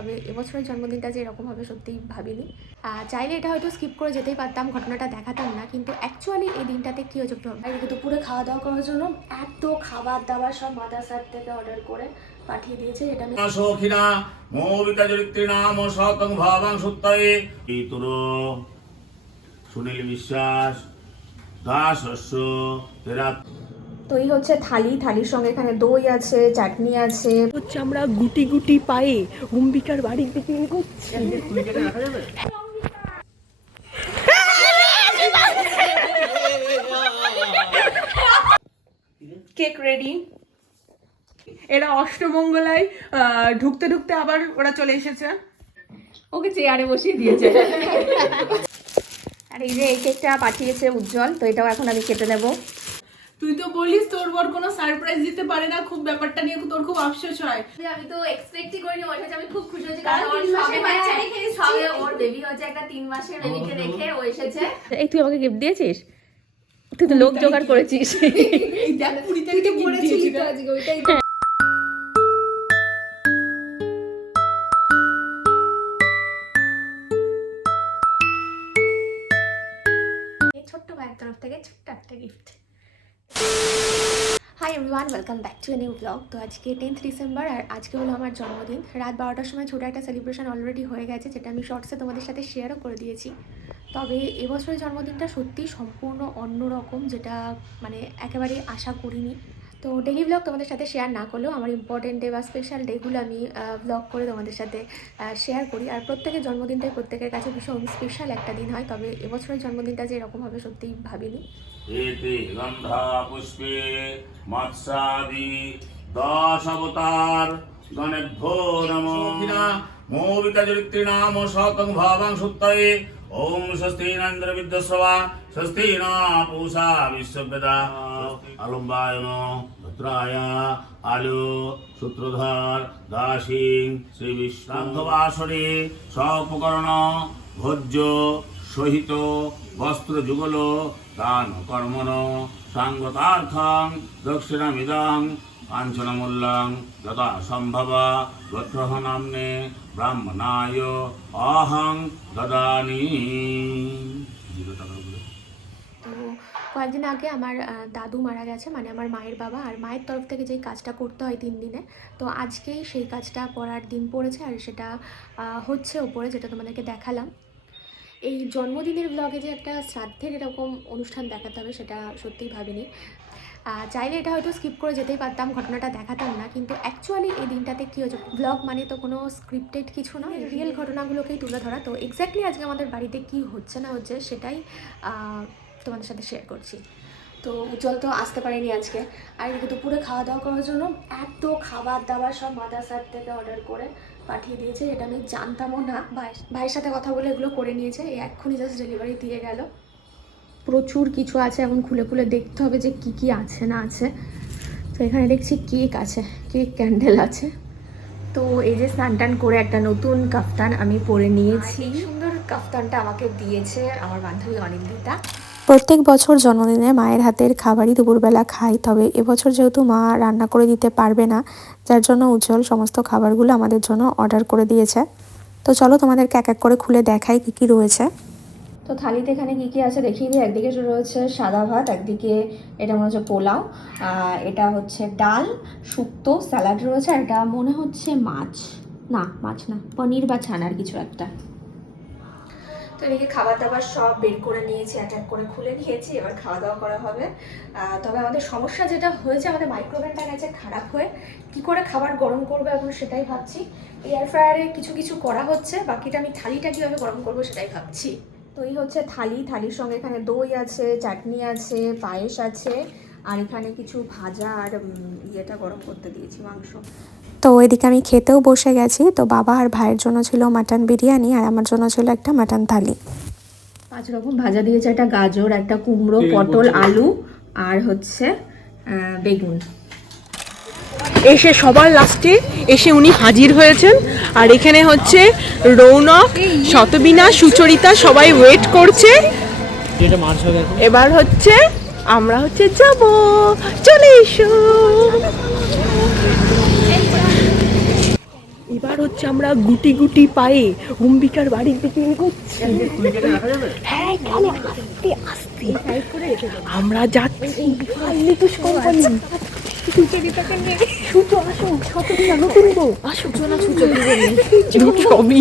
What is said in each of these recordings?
তবে এবছরের জন্মদিনটা যে এরকম হবে সত্যিই ভাবিনি। চাইলে এটা হয়তো স্কিপ করে যেতেই পারতাম ঘটনাটা দেখাতাম না কিন্তু অ্যাকচুয়ালি এই দিনটাতে কী হয়েছে আর এদিকে দুপুরে খাওয়া দাওয়া করার জন্য এত খাবার দাবার সব মাদাসার থেকে অর্ডার করে পাঠিয়ে দিয়েছে যেটা আমি সখিনা মৌবিতা চরিত্রীণাম শতং ভাবাং সুত্তয়ে পিতুর সুনীল বিশ্বাস দাসস্য তেরা তো এই হচ্ছে থালি। থালির সঙ্গে এখানে দই আছে চাটনি আছে। হচ্ছে আমরা গুটি গুটি পায়ে অম্বিকার বাড়ির দিকে এগোচ্ছি কেক রেডি এরা অষ্টমঙ্গলায় আহ, ঢুকতে ঢুকতে আবার ওরা চলে এসেছে। ওকে চেয়ারে বসিয়ে দিয়েছে। আর এই যে এই কেকটা পাঠিয়েছে উজ্জ্বল তো এটাও এখন আমি কেটে নেব। তুই তো বলিস তোর বর কোনো সারপ্রাইজ দিতে পারে না খুব ব্যাপারটা নিয়ে তোর খুব আফসোস হয়। আমি তো এক্সপেক্টই করিনি ওর আমি খুব খুশি হয়েছি কারণ ওর তিন মাসের সবে বাচ্চা হ্যাঁ, রেখে সবে ওর বেবি হচ্ছে একটা তিন মাসের বেবিকে রেখে ও এসেছে। এই তুই আমাকে গিফট দিয়েছিস? তুই তো লোক জোগাড় করেছিস। এই দেখ কুড়ি তারিখে পড়েছিলি তো আজকে ওইটাই hi everyone welcome back to a new blog তো আজকে টেন্থ ডিসেম্বর আর আজকে হলো আমার জন্মদিন। রাত বারোটার সময় ছোটো একটা সেলিব্রেশন অলরেডি হয়ে গেছে, যেটা আমি শর্টসে তোমাদের সাথে শেয়ারও করে দিয়েছি। তবে এবছরের জন্মদিনটা সত্যি সম্পূর্ণ অন্যরকম, যেটা মানে একেবারে আশা করিনি। তো ডেলি ব্লগ তোমাদের সাথে শেয়ার না করলেও আমার ইম্পর্টেন্ট ডে বা স্পেশাল ডেগুলো আমি ব্লগ করে তোমাদের সাথে শেয়ার করি। আর প্রত্যেকের জন্মদিনটাই প্রত্যেকের কাছে ভীষণ স্পেশাল একটা দিন হয়, তবে এবছরের জন্মদিনটা যে এরকম হবে সত্যিই ভাবিনি। এতে গন্ধা পুষ্পে মৎসাদি দশ অবতার নমো। মৌবিতা চরিত্রীণাম শতং ভাবাং সুত্তয়ে। ওম স্বস্তি নন্দ্র বিদ্যস্বা স্বস্তি ন পূষা বিশ্ববেদা আলম্বায়ন আলু সূত্রধর দাসিং শ্রী বিষ্ণান্ধবাসরে সপকরণ ভোজ্য সহিত বস্ত্র যুগল দান কর্মণ সাঙ্গতার্থং দক্ষিণামিদং কাঞ্চনমূল্যং যথা সম্ভব গোত্রহ নাম্নে ব্রাহ্মণায় অহং দদানি কয়েকদিন আগে আমার দাদু মারা গেছে মানে আমার মায়ের বাবা, আর মায়ের তরফ থেকে যেই কাজটা করতে হয় তিন দিনে, তো আজকেই সেই কাজটা করার দিন পড়েছে, আর সেটা হচ্ছে ওপরে, যেটা তোমাদেরকে দেখালাম। এই জন্মদিনের ব্লগে যে একটা শ্রাদ্ধের এরকম অনুষ্ঠান দেখাতে হবে সেটা সত্যিই ভাবিনি। চাইলে এটা হয়তো স্কিপ করে যেতেই পারতাম, ঘটনাটা দেখাতাম না, কিন্তু অ্যাকচুয়ালি এই দিনটাতে কী হয়েছে? ব্লগ মানে তো কোনো স্ক্রিপ্টেড কিছু নয় রিয়েল ঘটনাগুলোকেই তুলে ধরা। তো এক্স্যাক্টলি আজকে আমাদের বাড়িতে কী হচ্ছে না হচ্ছে সেটাই তোমাদের সাথে শেয়ার করছি। তো উজ্জ্বল তো আসতে পারেনি আজকে। আর এদিকে দুপুরে খাওয়া দাওয়া করার জন্য এত খাবার দাবার সব মাদাসার থেকে অর্ডার করে পাঠিয়ে দিয়েছে এটা আমি জানতামও না। ভাই ভাইয়ের সাথে কথা বলে এগুলো করে নিয়েছে এই এক্ষুনি জাস্ট ডেলিভারি দিয়ে গেল। প্রচুর কিছু আছে এখন খুলে খুলে দেখতে হবে যে কি কি আছে না আছে। তো এখানে দেখছি কেক আছে কেক ক্যান্ডেল আছে। তো এই যে স্নান টান করে একটা নতুন কাফতান আমি পরে নিয়েছি। সুন্দর কাফতানটা আমাকে দিয়েছে আমার বান্ধবী অনিন্দিতা। প্রত্যেক বছর জন্মদিনে মায়ের হাতের খাবারই দুপুরবেলা খাই, তবে এবছর যেহেতু মা রান্না করে দিতে পারবে না, যার জন্য উজ্জ্বল সমস্ত খাবারগুলো আমাদের জন্য অর্ডার করে দিয়েছে। তো চলো তোমাদেরকে এক এক করে খুলে দেখাই কী কী রয়েছে। তো থালিতে এখানে কী কী আছে দেখিয়ে দিই। একদিকে রয়েছে সাদা ভাত, একদিকে এটা মনে হচ্ছে পোলাও এটা হচ্ছে ডাল, শুক্তো, স্যালাড রয়েছে, আর এটা মনে হচ্ছে মাছ। না মাছ না, পনির বা ছানার কিছু একটা। তো এদিকে খাবার দাবার সব বের করে নিয়েছি এক এক করে খুলে নিয়েছি, এবার খাওয়া দাওয়া করা হবে। তবে আমাদের সমস্যা যেটা হয়েছে, আমাদের মাইক্রোওভেনটা গেছে খারাপ হয়ে। কি করে খাবার গরম করব এখন সেটাই ভাবছি। এয়ার ফ্রায়ারে কিছু কিছু করা হচ্ছে, বাকিটা আমি থালিটা কীভাবে গরম করব সেটাই ভাবছি। তো এই হচ্ছে থালি, থালির সঙ্গে এখানে দই আছে, চাটনি আছে, পায়েস আছে, আর এখানে কিছু ভাজা আর ইয়েটা গরম করতে দিয়েছি, মাংস। তো ওইদিকে আমি খেতেও বসে গেছি। তো বাবা আর ভাইয়ের জন্য ছিল মাটন বিরিয়ানি আর আমার জন্য ছিল একটা মাটন থালি। পাঁচ রকম ভাজা দিয়েছে একটা গাজর একটা কুমড়ো পটল আলু আর হচ্ছে বেগুন। এসে সবার লাস্টে এসে উনি হাজির হয়েছেন। আর এখানে হচ্ছে রৌনক শতবিনা সুচরিতা সবাই ওয়েট করছে। এবার হচ্ছে আমরা হচ্ছে যাব। চলে এসো। এবার হচ্ছে আমরা গুটি গুটি পায়ে অম্বিকার বাড়ির দিকে এগোচ্ছি। হ্যাঁ চলো আস্তে আস্তে। আমরা যাচ্ছি। লিটুস কোম্পানি। সুতো আসো শতদিনা নতুন বউ। আসো চলো সুতো সবই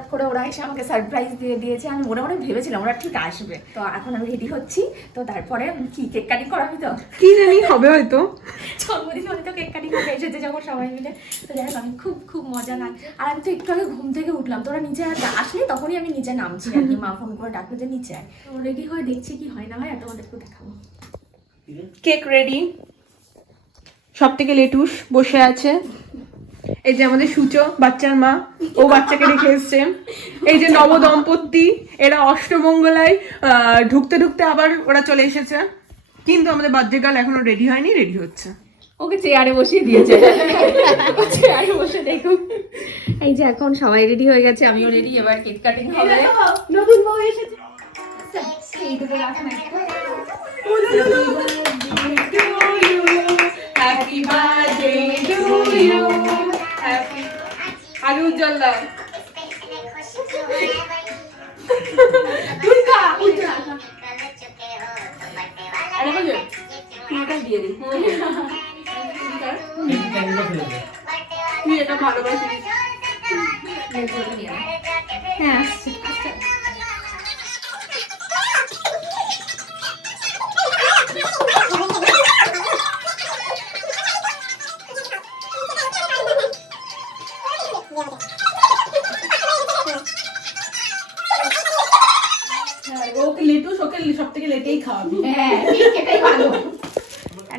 হঠাৎ করে ওরা এসে আমাকে সারপ্রাইজ দিয়ে দিয়েছে। আমি মনে মনে ভেবেছিলাম ওরা ঠিক আসবে। তো এখন আমি রেডি হচ্ছি। তো তারপরে কি কেক কাটিং করাবি তো? কি জানি হবে হয়তো। জন্মদিন মানে তো কেক কাটিং করে এসেছে যখন সবাই মিলে। তো যাই আমি খুব খুব মজা লাগ আর আমি তো একটু আগে ঘুম থেকে উঠলাম। তোরা নিচে আসলে তখনই আমি নিচে নামছি আর কি। মা ফোন করে ডাকলো যে নিচে আয়। রেডি হয়ে দেখছি কি হয় না হয় আর তোমাদেরকে দেখাবো। কেক রেডি সব থেকে লেটুস বসে আছে। এই যে আমাদের সূচো বাচ্চার মা ও বাচ্চাকে রেখে এসছে। এই যে নব দম্পতি এরা অষ্টমঙ্গলায় আহ, ঢুকতে ঢুকতে আবার ওরা চলে এসেছে। কিন্তু আমাদের বার্থডে গার্ল এখনও রেডি হয়নি রেডি হচ্ছে। ওকে চেয়ারে বসিয়ে দিয়েছে। চেয়ারে বসে দেখুন। এই যে এখন সবাই রেডি হয়ে গেছে আমিও রেডি এবার কেক কাটিং হবে। নতুন বউ এসেছে। এই দুটো রাখা নাই আগে উজ্জ্বল দা তুই এটা ভালোবাসিস। হ্যাঁ আসছে।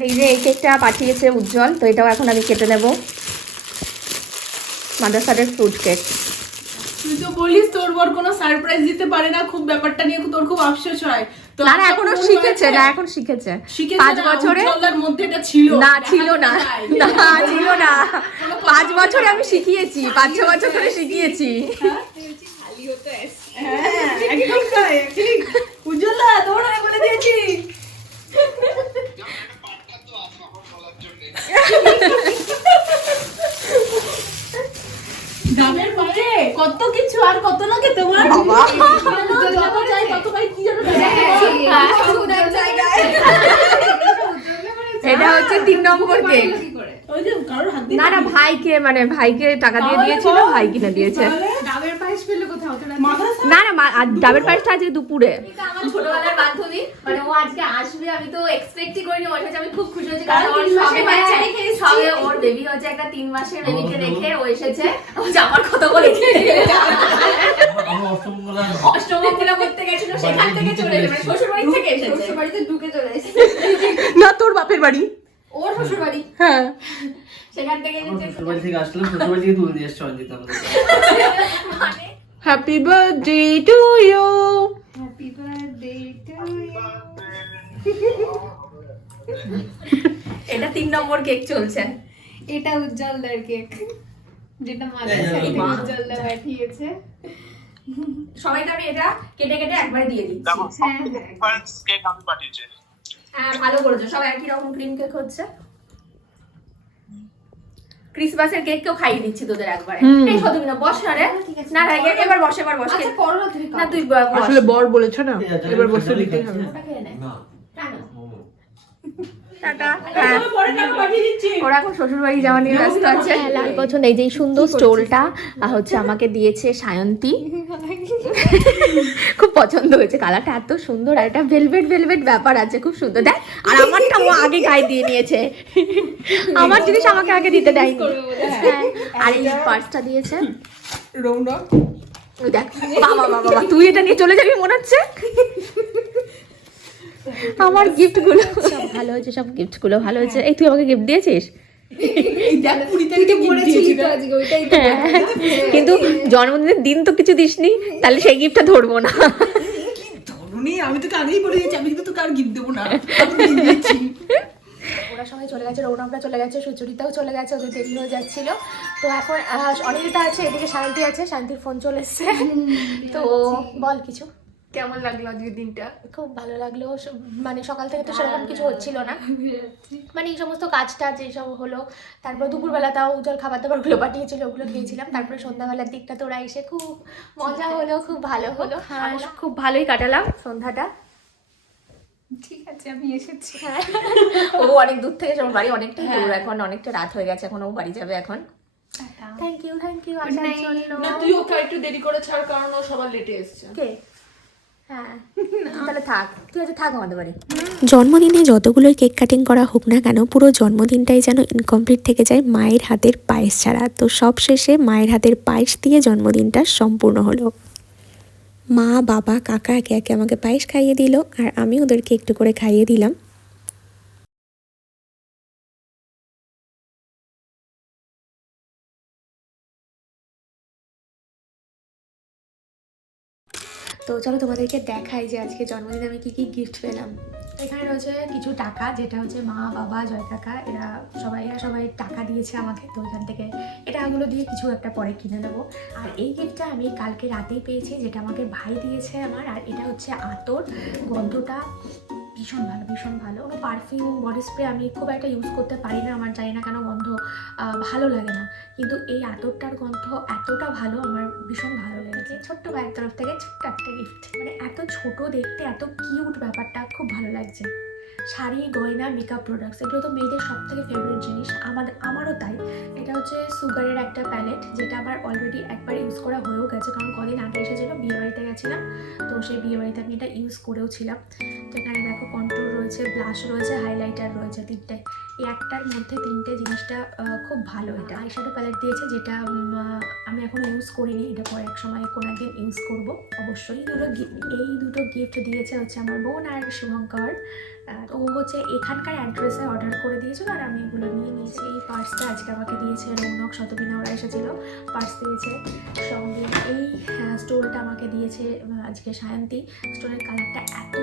আর এই যে এই কেকটা পাঠিয়েছে উজ্জ্বল তো এটাও এখন আমি কেটে নেব। মাদ্রাসাদের ফ্রুট কেক তুই তো বলিস তোর বর কোনো সারপ্রাইজ দিতে পারে না খুব ব্যাপারটা নিয়ে তোর খুব আফসোস হয়। তো না না এখনও শিখেছে না এখন শিখেছে। পাঁচ বছরে মধ্যে এটা ছিল। না ছিল না। না ছিল না। পাঁচ বছরে আমি শিখিয়েছি পাঁচ ছ বছর ধরে শিখিয়েছি। হ্যাঁ, একদম তাই actually উজ্জ্বলদা তোর আমি বলে দিয়েছি গ্রামের বাইরে কত কিছু আর কত লাগে তোমার যত চাই তত পাই কি যেন এটা হচ্ছে তিন নম্বর কেক ওই যে কারোর হাত দিয়ে না না ভাইকে মানে ভাইকে টাকা দিয়ে দিয়েছিল ভাই কিনে দিয়েছে। না না ডাবের পায়েসটা আজকে দুপুরে। আমার ছোটবেলার বান্ধবী মানে ও আজকে আসবে আমি তো এক্সপেক্টই করিনি ওর কাছে আমি খুব খুশি হয়েছি কারণ ওর সবে বাচ্চা রেখে সবে ওর বেবি হচ্ছে একটা তিন মাসের বেবিকে রেখে ও এসেছে। ও জামার কথা বলে অষ্টমঙ্গলা করতে গেছিল সেখান থেকে চলে এসেছে মানে শ্বশুর বাড়ি থেকে এসেছে। শ্বশুর বাড়িতে ঢুকে চলে এসেছে। না তোর বাপের বাড়ি? ওর শ্বশুর বাড়ি হ্যাঁ। সেখান থেকে এসেছে শ্বশুরবাড়ি থেকে আসলাম শ্বশুরবাড়ি থেকে তুলে দিয়ে এসছে অঞ্জিতা আমাদের। হ্যাপি বার্থডে টু ইউ এটা তিন নম্বর কেক চলছে। এটা উজ্জ্বলদার কেক যেটা মাদ্রাসা থেকে উজ্জ্বলদা পাঠিয়েছে। সবাইকে আমি এটা কেটে কেটে একবারে দিয়ে দিচ্ছি। হ্যাঁ হ্যাঁ ভালো করেছ। সব একই রকম ক্রিম কেক হচ্ছে। ক্রিসমাসের কেক কেও খাইয়ে দিচ্ছি তোদের একবারে। এই সত্যি না বস না রে না না এবার বস এবার বস আচ্ছা করো না তুই না তুই আসলে বর বলেছ না এবার বসে দিতে হবে নে না কেন মোমো। টাটা হ্যাঁ পরে টাকা পাঠিয়ে দিচ্ছি ওরা এখন শ্বশুর বাড়ি যাওয়া নিয়ে ব্যস্ত আছে। লাল পছন্দ। এই যে এই সুন্দর স্টোলটা হচ্ছে আমাকে দিয়েছে সায়ন্তী। খুব পছন্দ হয়েছে। কালারটা এত সুন্দর আর এটা ভেলভেট ভেলভেট ব্যাপার আছে খুব সুন্দর। দেখ আর আমারটা ও আগে গায়ে দিয়ে নিয়েছে। আমার জিনিস আমাকে আগে দিতে দেয়নি। হ্যাঁ, আর এই পার্সটা দিয়েছে। দেখ বাবা বাবা তুই এটা নিয়ে চলে যাবি মনে হচ্ছে? আমার গিফটগুলো। সব ভালো হয়েছে সব গিফটগুলো ভালো হয়েছে। এই তুই আমাকে গিফট দিয়েছিস? এই দেখ পুরীতে তুই তো পড়েছিলি তো আজকে ওইটাই তো হ্যাঁ, কিন্তু জন্মদিনের দিন তো কিছু দিসনি তাহলে সেই গিফটটা ধরবো না। আমি তোকে আগেই বলে দিয়েছি আমি কিন্তু তোকে আর গিফট দেবো না। ওরা সবাই চলে গেছে রৌনকরা চলে গেছে সুচরিতাও চলে গেছে ওদের দেরি হয়ে যাচ্ছিল। তো এখন অনিন্দিতা আছে এদিকে শান্তি আছে শান্তির ফোন চলে এসছে। তো বল কিছু। কেমন লাগল আজকের দিনটা? খুব ভালো লাগল। মানে সকাল থেকে তো সেরকম কিছু হচ্ছিল না। মানে এই সমস্ত কাজটা যেসব হলো। তারপর দুপুরবেলা তাও উজ্জ্বল খাবার দাবারগুলো পাঠিয়েছিল ওগুলো খেয়েছিলাম। তারপরে সন্ধ্যাবেলার দিকটা তোরা এসে খুব মজা হলো খুব ভালো হলো। আর খুব ভালোই কাটালাম সন্ধ্যাটা। ঠিক আছে আমি এসেছি। হ্যাঁ। ও অনেক দূর থেকে যেমন বাড়ি অনেকটাই দূর। এখন অনেকটা রাত হয়ে গেছে এখন ও বাড়ি যাবে এখন। থ্যাংক ইউ থ্যাংক ইউ আসার জন্য। না তুই ওকে একটু দেরি করে ছাড় কারণ ও সবার লেটে এসছে। কে? হ্যাঁ তাহলে থাক। তুই আজ থাক আমাদের বাড়ি। জন্মদিনে যতগুলোই কেক কাটিং করা হোক না কেন পুরো জন্মদিনটাই যেন ইনকমপ্লিট থেকে যায় মায়ের হাতের পায়েস ছাড়া। তো সব শেষে মায়ের হাতের পায়েস দিয়ে জন্মদিনটা সম্পূর্ণ হলো। মা বাবা কাকা একে একে আমাকে পায়েস খাইয়ে দিল আর আমি ওদেরকে একটু করে খাইয়ে দিলাম। তো চলো তোমাদেরকে দেখাই যে আজকে জন্মদিনে আমি কী কী গিফট পেলাম। এখানে রয়েছে কিছু টাকা, যেটা হচ্ছে মা, বাবা, জয় কাকা, এরা সবাই এরা সবাই টাকা দিয়েছে আমাকে, তো এখান থেকে এটা এটাগুলো দিয়ে কিছু একটা পরে কিনে নেব। আর এই গিফটটা আমি কালকে রাতেই পেয়েছি, যেটা আমাকে ভাই দিয়েছে আমার, আর এটা হচ্ছে আতর। গন্ধটা ভীষণ ভালো ভীষণ ভালো। পারফিউম বডি স্প্রে আমি খুব একটা ইউজ করতে পারি না, আমার জানি না কেন গন্ধ ভালো লাগে না। কিন্তু এই আতরটার গন্ধ এতটা ভালো, আমার ভীষণ ভালো লেগেছে ছোট্ট ভাইয়ের তরফ থেকে, ছোট্ট একটা গিফট মানে এত ছোট দেখতে, এত কিউট ব্যাপারটা খুব ভালো লাগছে। শাড়ি, গয়না মেকআপ প্রোডাক্টস এগুলো তো মেয়েদের সব থেকে ফেভারিট জিনিস। আমাদের আমারও তাই। এটা হচ্ছে সুগারের একটা প্যালেট যেটা আমার অলরেডি একবার ইউজ করা হয়েও গেছে, কারণ কদিন আগে বিয়ে বাড়িতে গেছিলাম। তো সেই বিয়ে বাড়িতে আমি এটা ইউজ করেও ছিলাম। তো এখানে দেখো কন্ট্রোল রয়েছে ব্লাশ রয়েছে হাইলাইটার রয়েছে তিনটে। এই একটার মধ্যে তিনটে জিনিসটা খুব ভালো। এটা আইশ্যাডো প্যালেট দিয়েছে যেটা আমি এখন ইউজ করিনি। এটা পরে এক সময় কোনো একদিন ইউজ করব অবশ্যই। দুটো এই দুটো গিফট দিয়েছে হচ্ছে আমার বোন আর শুভঙ্কর। ও হচ্ছে এখানকার অ্যাড্রেসে অর্ডার করে দিয়েছিল আর আমি এগুলো নিয়ে নিয়েছি। এই পার্সটা আজকে আমাকে দিয়েছে রৌনক শতবিনা ওরা এসেছিল। পার্স দিয়েছে সঙ্গে এই স্টোলটা আমাকে দিয়েছে আজকে সায়ন্তী। স্টোনের কালারটা এত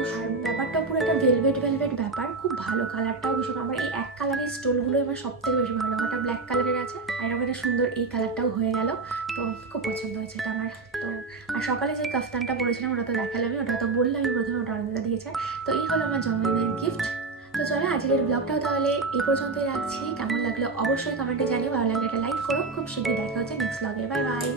ব্যাপারটা পুরো একটা ভেলভেট ভেলভেট ব্যাপার। খুব ভালো কালারটাও ভীষণ। আমার এই এক কালারের স্টোলগুলো আমার সব থেকে বেশি ভালো লাগে। ওটা ব্ল্যাক কালারের আছে, আর একটা সুন্দর এই কালারটাও হয়ে গেল। তো খুব পছন্দ হয়েছে এটা আমার। তো, আর সকালে যে কাফতানটা পরেছিলাম, ওটা তো দেখালামই, ওটা তো বললামই প্রথমে, ওটা অনেকটা দিয়েছে। তো এই হলো আমার জন্মদিনের গিফট তো চলো, আজকের ব্লগটাও তাহলে এই পর্যন্তই রাখছি। কেমন লাগল অবশ্যই কমেন্টে জানিও, ভালো লাগলে একটা লাইক করো। খুব শীঘ্রই দেখা হচ্ছে নেক্সট ব্লগে বাই বাই